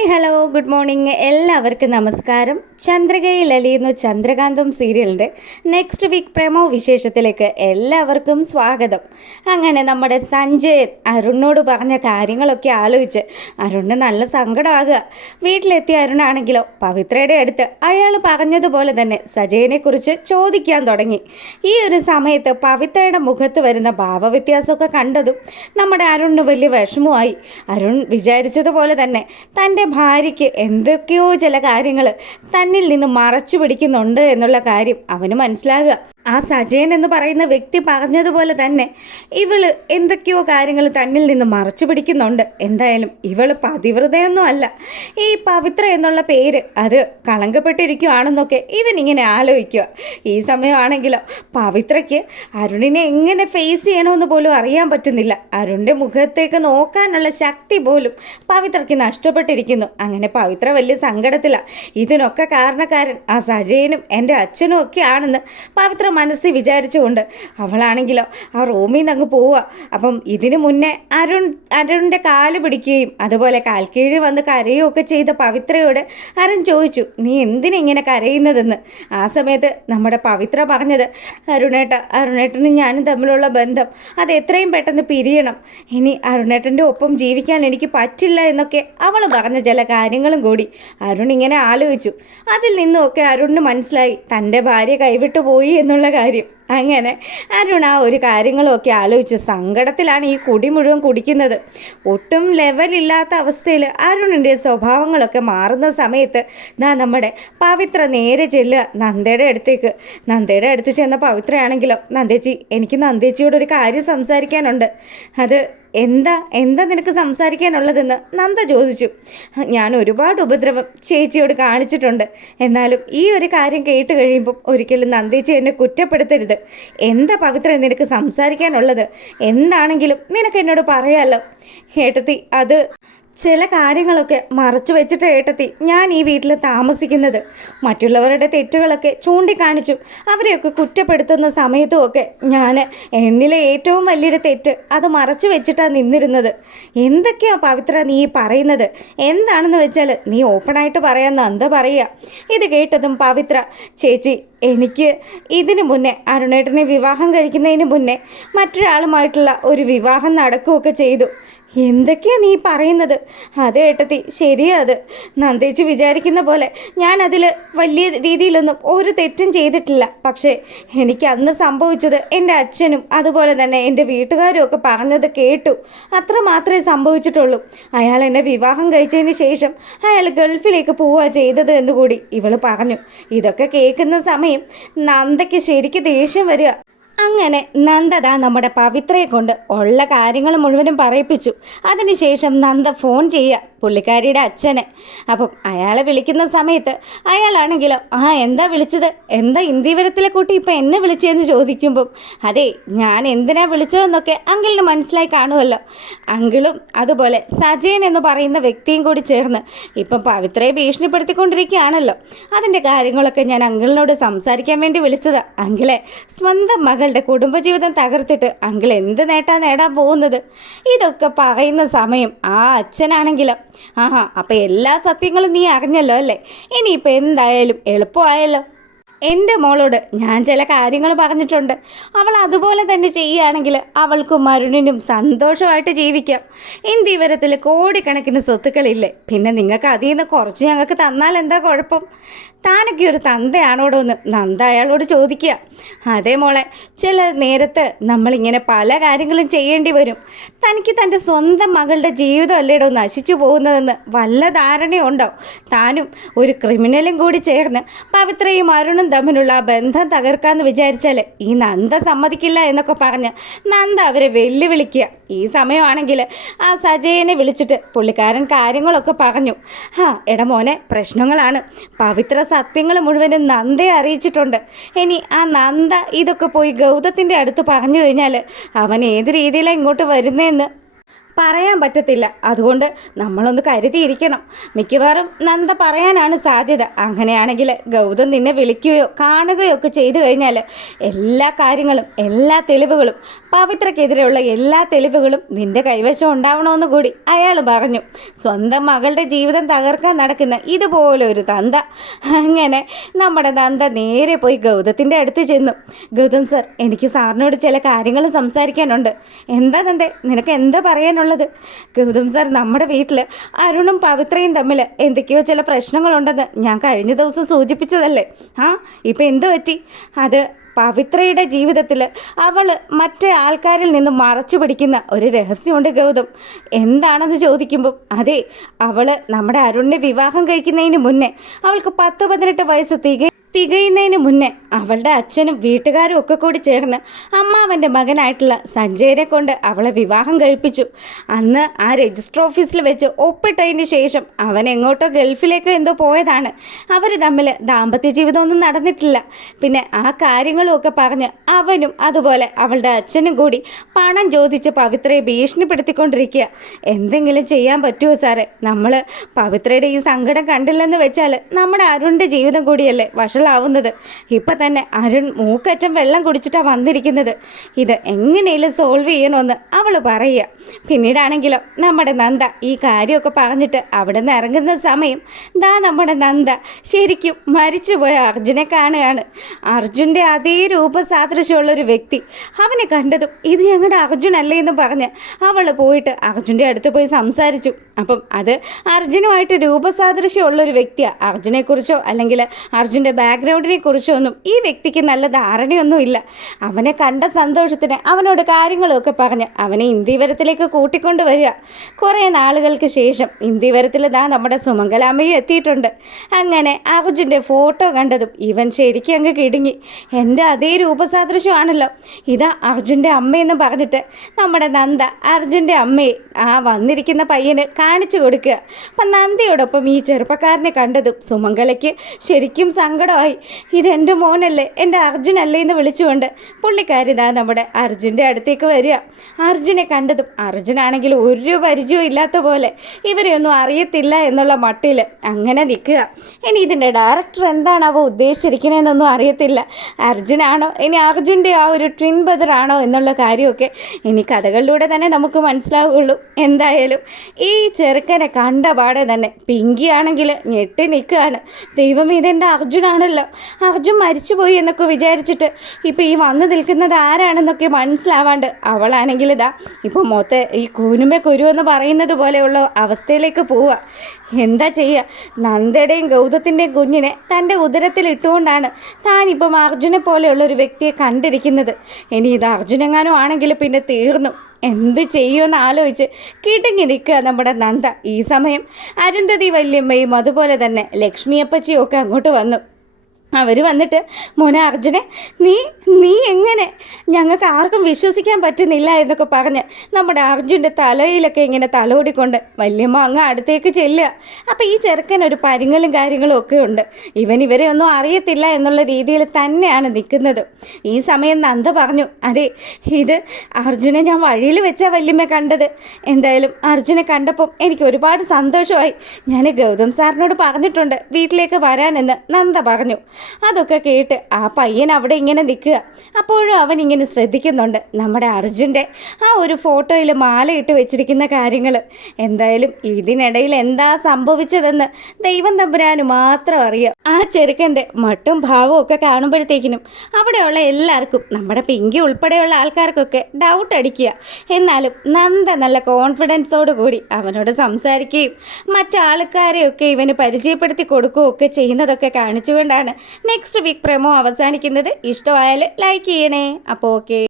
Hi hello good morning. എല്ലാവർക്കും നമസ്കാരം. ചന്ദ്രികയിൽ അലിയുന്നു ചന്ദ്രകാന്തം സീരിയലിന്റെ നെക്സ്റ്റ് വീക്ക് പ്രമോ വിശേഷത്തിലേക്ക് എല്ലാവർക്കും സ്വാഗതം. അങ്ങനെ നമ്മുടെ സഞ്ജയൻ അരുണിനോട് പറഞ്ഞ കാര്യങ്ങളൊക്കെ ആലോചിച്ച് അരുണിന് നല്ല സങ്കടമാകുക. വീട്ടിലെത്തിയ അരുണാണെങ്കിലോ പവിത്രയുടെ അടുത്ത് അയാൾ പറഞ്ഞതുപോലെ തന്നെ സജയനെക്കുറിച്ച് ചോദിക്കാൻ തുടങ്ങി. ഈ ഒരു സമയത്ത് പവിത്രയുടെ മുഖത്ത് വരുന്ന ഭാവവ്യത്യാസമൊക്കെ കണ്ടതും നമ്മുടെ അരുണിന് വലിയ വിഷമമായി. അരുൺ വിചാരിച്ചതുപോലെ തന്നെ തന്റെ ഭാര്യയ്ക്ക് എന്തൊക്കെയോ ചില കാര്യങ്ങൾ തന്നിൽ നിന്ന് മറച്ചു പിടിക്കുന്നുണ്ട് എന്നുള്ള കാര്യം അവന് മനസ്സിലാകുക. ആ സജയൻ എന്ന് പറയുന്ന വ്യക്തി പറഞ്ഞതുപോലെ തന്നെ ഇവൾ എന്തൊക്കെയോ കാര്യങ്ങൾ തന്നിൽ നിന്ന് മറച്ചു പിടിക്കുന്നുണ്ട്. എന്തായാലും ഇവൾ പതിവ്രതയൊന്നും അല്ല. ഈ പവിത്ര എന്നുള്ള പേര് അത് കളങ്കപ്പെട്ടിരിക്കുവാണെന്നൊക്കെ ഇവൻ ഇങ്ങനെ ആലോചിക്കുക. ഈ സമയമാണെങ്കിലോ പവിത്രയ്ക്ക് അരുണിനെ എങ്ങനെ ഫേസ് ചെയ്യണമെന്ന് പോലും അറിയാൻ പറ്റുന്നില്ല. അരുണിന്റെ മുഖത്തേക്ക് നോക്കാനുള്ള ശക്തി പോലും പവിത്രയ്ക്ക് നഷ്ടപ്പെട്ടിരിക്കുന്നു. അങ്ങനെ പവിത്ര വലിയ സങ്കടത്തിലാണ് ഇതിനൊക്കെ കാരണക്കാരൻ ആ സജയനും എന്റെ അച്ഛനും ഒക്കെ ആണെന്ന് പവിത്ര മനസ്സിൽ വിചാരിച്ചുകൊണ്ട് അവളാണെങ്കിലോ ആ റൂമിൽ നിന്ന് അങ്ങ് പോവുക. അപ്പം ഇതിനു മുന്നേ അരുൺ അരുണിന്റെ കാൽ പിടിക്കുകയും അതുപോലെ കാൽക്കീഴ് വന്ന് കരയുകയൊക്കെ ചെയ്ത പവിത്രയോട് അരുൺ ചോദിച്ചു നീ എന്തിനാ ഇങ്ങനെ കരയുന്നതെന്ന്? ആ സമയത്ത് നമ്മുടെ പവിത്ര പറഞ്ഞത് അരുണേട്ട അരുണേട്ടനും ഞാനും തമ്മിലുള്ള ബന്ധം അത് എത്രയും പെട്ടെന്ന് പിരിയണം. ഇനി അരുണേട്ടന്റെ ഒപ്പം ജീവിക്കാൻ എനിക്ക് പറ്റില്ല എന്നൊക്കെ അവൾ പറഞ്ഞ ചില കാര്യങ്ങളും കൂടി അരുൺ ഇങ്ങനെ ആലോചിച്ചു. അതിൽ നിന്നുമൊക്കെ അരുണിന് മനസ്സിലായി തന്റെ ഭാര്യ കൈവിട്ടു പോയി എന്നുള്ള കാര്യം. അങ്ങനെ അരുണ ആ ഒരു കാര്യങ്ങളൊക്കെ ആലോചിച്ച് സങ്കടത്തിലാണ് ഈ കുടി മുഴുവൻ കുടിക്കുന്നത്. ഒട്ടും ലെവലില്ലാത്ത അവസ്ഥയിൽ അരുണിന്റെ സ്വഭാവങ്ങളൊക്കെ മാറുന്ന സമയത്ത് ദാ നമ്മുടെ പവിത്ര നേരെ ചെല്ലുക നന്ദയുടെ അടുത്തേക്ക്. നന്ദയുടെ അടുത്ത് ചെന്ന പവിത്രയാണെങ്കിലോ? നന്ദേച്ചി എനിക്ക് നന്ദേച്ചിയോട് ഒരു കാര്യം സംസാരിക്കാനുണ്ട്. അത് എന്താ എന്താ നിനക്ക് സംസാരിക്കാനുള്ളതെന്ന് നന്ദ ചോദിച്ചു. ഞാൻ ഒരുപാട് ഉപദ്രവം ചേച്ചിയോട് കാണിച്ചിട്ടുണ്ട്. എന്നാലും ഈ ഒരു കാര്യം കേട്ട് കഴിയുമ്പോൾ ഒരിക്കലും നന്ദേച്ചി എന്നെ കുറ്റപ്പെടുത്തരുത്. എന്താ പവിത്ര നിനക്ക് സംസാരിക്കാനുള്ളത്? എന്താണെങ്കിലും നിനക്ക് എന്നോട് പറയാമല്ലോ ഏട്ടത്തി അത് ചില കാര്യങ്ങളൊക്കെ മറച്ചു വെച്ചിട്ട് ഏട്ടത്തി ഞാൻ ഈ വീട്ടിൽ താമസിക്കുന്നത്. മറ്റുള്ളവരുടെ തെറ്റുകളൊക്കെ ചൂണ്ടിക്കാണിച്ചു അവരെയൊക്കെ കുറ്റപ്പെടുത്തുന്ന സമയത്തുമൊക്കെ ഞാൻ എന്നിലെ ഏറ്റവും വലിയൊരു തെറ്റ് അത് മറച്ചു വെച്ചിട്ടാണ് നിന്നിരുന്നത്. എന്തൊക്കെയാ പവിത്ര നീ പറയുന്നത്? എന്താണെന്ന് വെച്ചാൽ നീ ഓപ്പണായിട്ട് പറയാൻ നന്ദ പറയുക. ഇത് കേട്ടതും പവിത്ര ചേച്ചി എനിക്ക് ഇതിനു മുന്നേ അരുണേട്ടനെ വിവാഹം കഴിക്കുന്നതിന് മുന്നേ മറ്റൊരാളുമായിട്ടുള്ള ഒരു വിവാഹം നടക്കുകയൊക്കെ ചെയ്തു. എന്തൊക്കെയാ നീ പറയുന്നത്? അതെ ഏട്ടത്തി ശരിയാ അത്. നന്ദേച്ചി വിചാരിക്കുന്ന പോലെ ഞാൻ അതിൽ വലിയ രീതിയിലൊന്നും ഒരു തെറ്റും ചെയ്തിട്ടില്ല. പക്ഷേ എനിക്ക് അന്ന് സംഭവിച്ചത് എന്റെ അച്ഛനും അതുപോലെ തന്നെ എന്റെ വീട്ടുകാരും ഒക്കെ പറഞ്ഞത് കേട്ടു. അത്ര മാത്രമേ സംഭവിച്ചിട്ടുള്ളൂ. അയാൾ എന്നെ വിവാഹം കഴിച്ചതിന് ശേഷം അയാൾ ഗൾഫിലേക്ക് പോവുക ചെയ്തത് എന്ന് കൂടി ഇവൾ പറഞ്ഞു. ഇതൊക്കെ കേൾക്കുന്ന സമയം നന്ദയ്ക്ക് ശരിക്ക് ദേഷ്യം വരിക. അങ്ങനെ നന്ദത നമ്മുടെ പവിത്രയെ കൊണ്ട് ഉള്ള കാര്യങ്ങൾ മുഴുവനും പറയിപ്പിച്ചു. അതിനുശേഷം നന്ദ ഫോൺ ചെയ്യുക. പുള്ളിക്കാരിയുടെ അച്ഛന്. അപ്പം അയാളെ വിളിക്കുന്ന സമയത്ത് അയാളാണെങ്കിലോ ആ എന്താ വിളിച്ചത്? എന്താ ഇന്ത്യവരത്തിലെ കുട്ടി ഇപ്പം എന്നെ വിളിച്ചതെന്ന് ചോദിക്കുമ്പം അതെ ഞാൻ എന്തിനാ വിളിച്ചതെന്നൊക്കെ അങ്കിളിന് മനസ്സിലായി കാണുമല്ലോ. അങ്കിളും അതുപോലെ സജയൻ എന്ന് പറയുന്ന വ്യക്തിയും കൂടി ചേർന്ന് ഇപ്പം പവിത്രയെ ഭീഷണിപ്പെടുത്തിക്കൊണ്ടിരിക്കുകയാണല്ലോ. അതിന്റെ കാര്യങ്ങളൊക്കെ ഞാൻ അങ്കിളിനോട് സംസാരിക്കാൻ വേണ്ടി വിളിച്ചത്. അങ്കിളെ സ്വന്തം മകളുടെ കുടുംബജീവിതം തകർത്തിട്ട് അങ്കിൾ എന്ത് നേട്ടാ നേടാൻ പോകുന്നത്? ഇതൊക്കെ പറയുന്ന സമയം ആ അച്ഛനാണെങ്കിലോ ആഹാ അപ്പം എല്ലാ സത്യങ്ങളും നീ അറിഞ്ഞല്ലോ അല്ലേ? ഇനിയിപ്പോൾ എന്തായാലും എളുപ്പമായല്ലോ. എന്റെ മോളോട് ഞാൻ ചില കാര്യങ്ങൾ പറഞ്ഞിട്ടുണ്ട്. അവൾ അതുപോലെ തന്നെ ചെയ്യുകയാണെങ്കിൽ അവൾക്കും മരുണിനും സന്തോഷമായിട്ട് ജീവിക്കാം. ഇന്ത്യ വിവരത്തിൽ കോടിക്കണക്കിന് സ്വത്തുക്കളില്ലേ? പിന്നെ നിങ്ങൾക്ക് അതിൽ നിന്ന് കുറച്ച് ഞങ്ങൾക്ക് തന്നാൽ എന്താ കുഴപ്പം? താനൊക്കെ ഒരു തന്തയാണോടോ എന്ന് നന്ദ അയാളോട് ചോദിക്കുക. അതേ മോളെ ചില നേരത്ത് നമ്മളിങ്ങനെ പല കാര്യങ്ങളും ചെയ്യേണ്ടി വരും. തനിക്ക് തന്റെ സ്വന്തം മകളുടെ ജീവിതം അല്ലേടോ നശിച്ചു പോകുന്നതെന്ന് വല്ല ധാരണയുണ്ടോ? താനും ഒരു ക്രിമിനലും കൂടി ചേർന്ന് പവിത്രയും അരുണും തമ്മിലുള്ള ആ ബന്ധം തകർക്കാന്ന് വിചാരിച്ചാൽ ഈ നന്ദ സമ്മതിക്കില്ല എന്നൊക്കെ പറഞ്ഞ് നന്ദ അവരെ വെല്ലുവിളിക്കുക. ഈ സമയമാണെങ്കിൽ ആ സജയനെ വിളിച്ചിട്ട് പുള്ളിക്കാരൻ കാര്യങ്ങളൊക്കെ പറഞ്ഞു. ഹാ എടാ മോനെ പ്രശ്നങ്ങളാണ്. പവിത്ര സത്യങ്ങൾ മുഴുവനും നന്ദയെ അറിയിച്ചിട്ടുണ്ട്. ഇനി ആ നന്ദ ഇതൊക്കെ പോയി ഗൗതത്തിന്റെ അടുത്ത് പറഞ്ഞു കഴിഞ്ഞാൽ അവൻ ഏത് രീതിയിലാണ് ഇങ്ങോട്ട് വരുന്നതെന്ന് പറയാൻ പറ്റത്തില്ല. അതുകൊണ്ട് നമ്മളൊന്ന് കരുതിയിരിക്കണം. മിക്കവാറും നന്ദ പറയാനാണ് സാധ്യത. അങ്ങനെയാണെങ്കിൽ ഗൗതം നിന്നെ വിളിക്കുകയോ കാണുകയോ ഒക്കെ ചെയ്തു കഴിഞ്ഞാൽ എല്ലാ കാര്യങ്ങളും എല്ലാ തെളിവുകളും പവിത്രക്കെതിരെയുള്ള എല്ലാ തെളിവുകളും നിന്റെ കൈവശം ഉണ്ടാവണമെന്ന് കൂടി അയാൾ പറഞ്ഞു. സ്വന്തം മകളുടെ ജീവിതം തകർക്കാൻ നടക്കുന്ന ഇതുപോലൊരു തന്ത. അങ്ങനെ നമ്മുടെ നന്ദ നേരെ പോയി ഗൗതത്തിന്റെ അടുത്ത് ചെന്നു. ഗൗതം സർ എനിക്ക് സാറിനോട് ചില കാര്യങ്ങൾ സംസാരിക്കാനുണ്ട്. എന്താ നന്ദേ നിനക്ക് എന്താ പറയാനുള്ളത് ഗൗതം സാർ നമ്മുടെ വീട്ടിൽ അരുണും പവിത്രയും തമ്മിൽ എന്തൊക്കെയോ ചില പ്രശ്നങ്ങളുണ്ടെന്ന് ഞാൻ കഴിഞ്ഞ ദിവസം സൂചിപ്പിച്ചതല്ലേ? ആ ഇപ്പം എന്ത് പറ്റി? അത് പവിത്രയുടെ ജീവിതത്തിൽ അവൾ മറ്റേ ആൾക്കാരിൽ നിന്ന് മറച്ചു പിടിക്കുന്ന ഒരു രഹസ്യമുണ്ട് ഗൗതം. എന്താണെന്ന് ചോദിക്കുമ്പോൾ അതെ അവൾ നമ്മുടെ അരുണിനെ വിവാഹം കഴിക്കുന്നതിന് മുന്നേ അവൾക്ക് പത്ത് പതിനെട്ട് വയസ്സ് തിക തികയുന്നതിന് മുന്നേ അവളുടെ അച്ഛനും വീട്ടുകാരും ഒക്കെ കൂടി ചേർന്ന് അമ്മാവന്റെ മകനായിട്ടുള്ള സഞ്ജയനെ കൊണ്ട് അവളെ വിവാഹം കഴിപ്പിച്ചു. അന്ന് ആ രജിസ്റ്റർ ഓഫീസിൽ വെച്ച് ഒപ്പിട്ടതിന് ശേഷം അവൻ എങ്ങോട്ടോ ഗൾഫിലേക്ക് എന്തോ പോയതാണ്. അവർ തമ്മിൽ ദാമ്പത്യ ജീവിതമൊന്നും നടന്നിട്ടില്ല. പിന്നെ ആ കാര്യങ്ങളും ഒക്കെ പറഞ്ഞ് അവനും അതുപോലെ അവളുടെ അച്ഛനും കൂടി പണം ചോദിച്ച് പവിത്രയെ ഭീഷണിപ്പെടുത്തിക്കൊണ്ടിരിക്കുക. എന്തെങ്കിലും ചെയ്യാൻ പറ്റുമോ സാറേ? നമ്മൾ പവിത്രയുടെ ഈ സങ്കടം കണ്ടില്ലെന്ന് വെച്ചാൽ നമ്മുടെ അരുണിന്റെ ജീവിതം കൂടിയല്ലേ? വഷളാവുന്നത് ഇപ്പം തന്നെ അരുൺ മൂക്കറ്റം വെള്ളം കുടിച്ചിട്ടാണ് വന്നിരിക്കുന്നത്. ഇത് എങ്ങനെയും സോൾവ് ചെയ്യണമെന്ന് അവൾ പറയുക. പിന്നീടാണെങ്കിലോ നമ്മുടെ നന്ദ ഈ കാര്യമൊക്കെ പറഞ്ഞിട്ട് അവിടെ നിന്ന് ഇറങ്ങുന്ന സമയം ദാ നമ്മുടെ നന്ദ ശരിക്കും മരിച്ചുപോയ അർജുനെ കാണുകയാണ്. അർജുന്റെ അതേ രൂപസാദൃശ്യമുള്ള ഒരു വ്യക്തി. അവനെ കണ്ടതും ഇത് ഞങ്ങളുടെ അർജുൻ അല്ലേ എന്ന് പറഞ്ഞ് അവൾ പോയിട്ട് അർജുന്റെ അടുത്ത് പോയി സംസാരിച്ചു. അപ്പം അത് അർജുനുമായിട്ട് രൂപസാദൃശ്യമുള്ളൊരു വ്യക്തിയാണ് അർജുനെക്കുറിച്ചോ അല്ലെങ്കിൽ അർജുന്റെ ബാക്ക്ഗ്രൗണ്ടിനെ കുറിച്ചൊന്നും ഈ വ്യക്തിക്ക് നല്ല ധാരണയൊന്നുമില്ല അവനെ കണ്ട സന്തോഷത്തിന് അവനോട് കാര്യങ്ങളൊക്കെ പറഞ്ഞ് അവനെ ഇന്ത്യവരത്തിലേക്ക് കൂട്ടിക്കൊണ്ട് വരിക കുറേ നാളുകൾക്ക് ശേഷം ഇന്ത്യവരത്തിൽ ദാ നമ്മുടെ സുമംഗലാമ്മയും എത്തിയിട്ടുണ്ട്. അങ്ങനെ അർജുന്റെ ഫോട്ടോ കണ്ടതും ഇവൻ ശരിക്കും അങ്ങ് കിടുങ്ങി. എന്റെ അതേ രൂപസാദൃശ്യമാണല്ലോ. ഇതാ അർജുന്റെ അമ്മയെന്ന് പറഞ്ഞിട്ട് നമ്മുടെ നന്ദ അർജുന്റെ അമ്മയെ ആ വന്നിരിക്കുന്ന പയ്യന് കാണിച്ചു കൊടുക്കുക. അപ്പം നന്ദയോടൊപ്പം ഈ ചെറുപ്പക്കാരനെ കണ്ടതും സുമംഗലയ്ക്ക് ശരിക്കും സങ്കടമായി ഇതെന്റെ മോനല്ലേ എന്റെ അർജുനല്ലേ എന്ന് വിളിച്ചുകൊണ്ട് പുള്ളിക്കാരി ഇതാ നമ്മുടെ അർജുന്റെ അടുത്തേക്ക് വരിക. അർജുനെ കണ്ടതും അർജുനാണെങ്കിൽ ഒരു പരിചയവും ഇല്ലാത്ത പോലെ ഇവരെ ഒന്നും അറിയത്തില്ല എന്നുള്ള മട്ടിൽ അങ്ങനെ നിൽക്കുക. ഇനി ഇതിന്റെ ഡയറക്ടർ എന്താണ് അവ ഉദ്ദേശിച്ചിരിക്കണതെന്നൊന്നും അറിയത്തില്ല. അർജുനാണോ ഇനി അർജുന്റെ ആ ഒരു ട്വിൻ ബ്രദർ ആണോ എന്നുള്ള കാര്യമൊക്കെ ഇനി കഥകളിലൂടെ തന്നെ നമുക്ക് മനസ്സിലാവുകയുള്ളൂ എന്തായാലും ഈ ചെറുക്കനെ കണ്ട പാടെ തന്നെ പിങ്കിയാണെങ്കിൽ ഞെട്ടി നിൽക്കുകയാണ്. ദൈവം ഇതെന്റെ അർജുനാണല്ലോ. അർജുൻ മരിച്ചുപോയി എന്നൊക്കെ വിചാരിച്ചിട്ട് ഇപ്പോൾ ഈ വന്നു നിൽക്കുന്നത് ആരാണെന്നൊക്കെ മനസ്സിലാവാണ്ട് അവളാണെങ്കിൽ ഇതാ ഇപ്പോൾ മൊത്ത ഈ കൂനുമേ കുരു എന്ന് പറയുന്നത് പോലെയുള്ള അവസ്ഥയിലേക്ക് പോവുക. എന്താ ചെയ്യുക നന്ദയുടെയും ഗൗതത്തിന്റെയും കുഞ്ഞിനെ തന്റെ ഉദരത്തിൽ ഇട്ടുകൊണ്ടാണ് താനിപ്പം അർജുനെ പോലെയുള്ള ഒരു വ്യക്തിയെ കണ്ടിരിക്കുന്നത്. ഇനി ഇത് അർജുനെങ്ങാനും ആണെങ്കിൽ പിന്നെ തീർന്നു. എന്ത് ചെയ്യുമെന്ന് ആലോചിച്ച് കിടങ്ങി നിൽക്കുക നമ്മുടെ നന്ദ. ഈ സമയം അരുന്ധതി വല്യമ്മയും അതുപോലെ തന്നെ ലക്ഷ്മിയപ്പച്ചിയും ഒക്കെ അങ്ങോട്ട് വന്നു. അവർ വന്നിട്ട് മോനെ അർജുനെ നീ നീ എങ്ങനെ? ഞങ്ങൾക്ക് ആർക്കും വിശ്വസിക്കാൻ പറ്റുന്നില്ല എന്നൊക്കെ പറഞ്ഞ് നമ്മുടെ അർജുന്റെ തലയിലൊക്കെ ഇങ്ങനെ തലോടിക്കൊണ്ട് വല്യമ്മ അങ്ങ് അടുത്തേക്ക് ചെല്ലുക. അപ്പോൾ ഈ ചെറുക്കൻ ഒരു പരിങ്ങലും കാര്യങ്ങളും ഒക്കെ ഉണ്ട്. ഇവൻ ഇവരെ ഒന്നും അറിയത്തില്ല എന്നുള്ള രീതിയിൽ തന്നെയാണ് നിൽക്കുന്നത്. ഈ സമയം നന്ദ പറഞ്ഞു അതെ ഇത് അർജുനെ ഞാൻ വഴിയിൽ വെച്ചാൽ വല്യമ്മ കണ്ടത്. എന്തായാലും അർജുനെ കണ്ടപ്പം എനിക്ക് ഒരുപാട് സന്തോഷമായി. ഞാൻ ഗൗതം സാറിനോട് പറഞ്ഞിട്ടുണ്ട് വീട്ടിലേക്ക് വരാനെന്ന് നന്ദ പറഞ്ഞു. അതൊക്കെ കേട്ട് ആ പയ്യൻ അവിടെ ഇങ്ങനെ നിൽക്കുക. അപ്പോഴും അവൻ ഇങ്ങനെ ശ്രദ്ധിക്കുന്നുണ്ട്. നമ്മുടെ അർജുന്റെ ആ ഒരു ഫോട്ടോയിൽ മാലയിട്ട് വെച്ചിരിക്കുന്ന കാര്യങ്ങൾ. എന്തായാലും ഇതിനിടയിൽ എന്താ സംഭവിച്ചതെന്ന് ദൈവം തമ്പുരാന് മാത്രം അറിയാം. ആ ചെറുക്കന്റെ മട്ടും ഭാവവും ഒക്കെ കാണുമ്പോഴത്തേക്കിനും അവിടെയുള്ള എല്ലാവർക്കും നമ്മുടെ പിങ്കി ഉൾപ്പെടെയുള്ള ആൾക്കാർക്കൊക്കെ ഡൗട്ട് അടിക്കുക. എന്നാലും നന്ദ നല്ല കോൺഫിഡൻസോട് കൂടി അവനോട് സംസാരിക്കുകയും മറ്റാൾക്കാരെയൊക്കെ ഇവന് പരിചയപ്പെടുത്തി കൊടുക്കുകയൊക്കെ ചെയ്യുന്നതൊക്കെ കാണിച്ചുകൊണ്ടാണ് നെക്സ്റ്റ് വീക്ക് പ്രമോ അവസാനിക്കുന്നത് ഇഷ്ടമായാൽ ലൈക്ക് ചെയ്യണേ. അപ്പോൾ ഓക്കെ